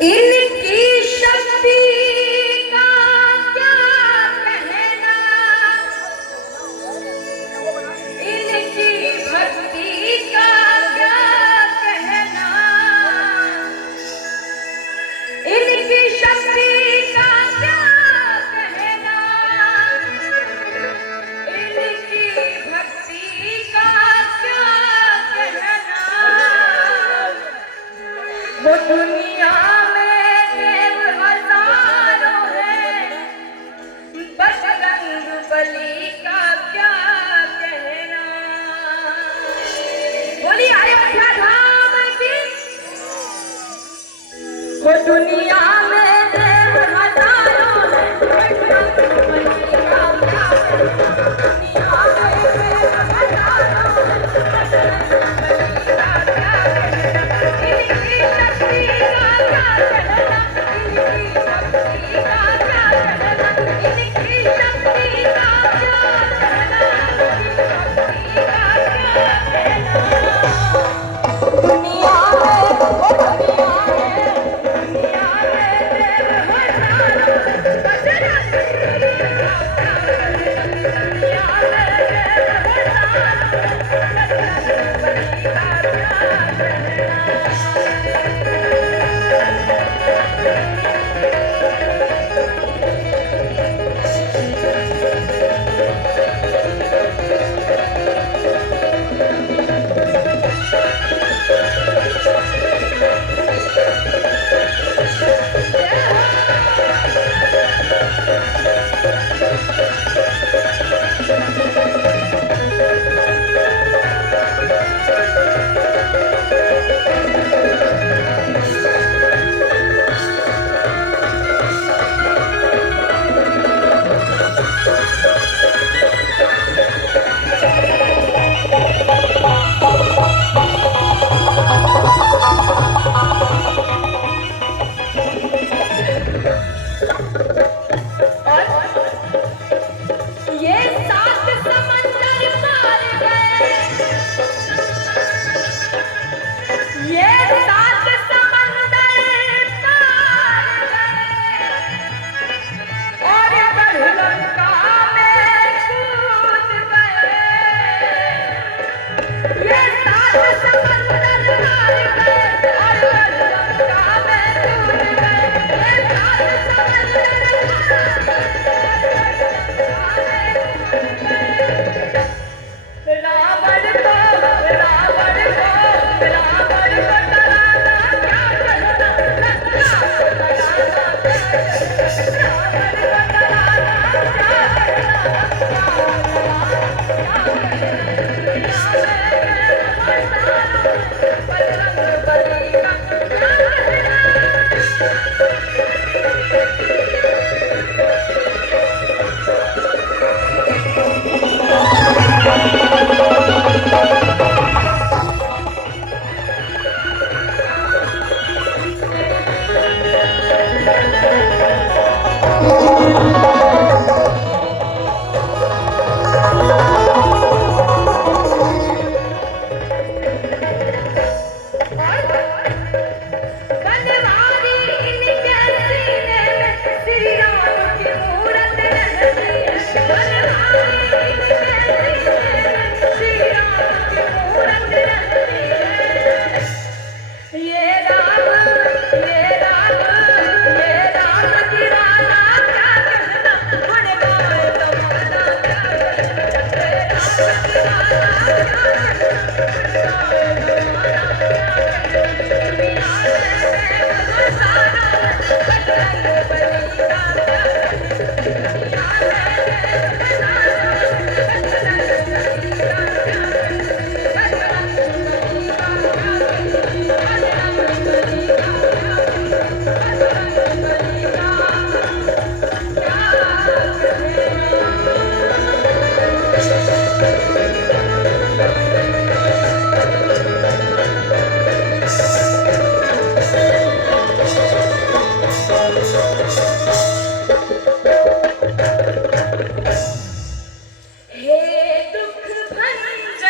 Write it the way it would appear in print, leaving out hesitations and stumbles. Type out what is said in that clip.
इनकी शक्ति का क्या कहना, इनकी भक्ति का क्या कहना, इनकी शक्ति का क्या कहना, इनकी भक्ति का क्या कहना। वो दुनिया बली का क्या कहना। बोली आए धाम की वो दुनिया में देव हजारों है, बली का क्या कहना। दुनिया में देव हजारों है, बली का क्या कहना। इनकी शक्ति का क्या कहना, इनकी शक्ति का क्या कहना, इनकी शक्ति बजरंग बली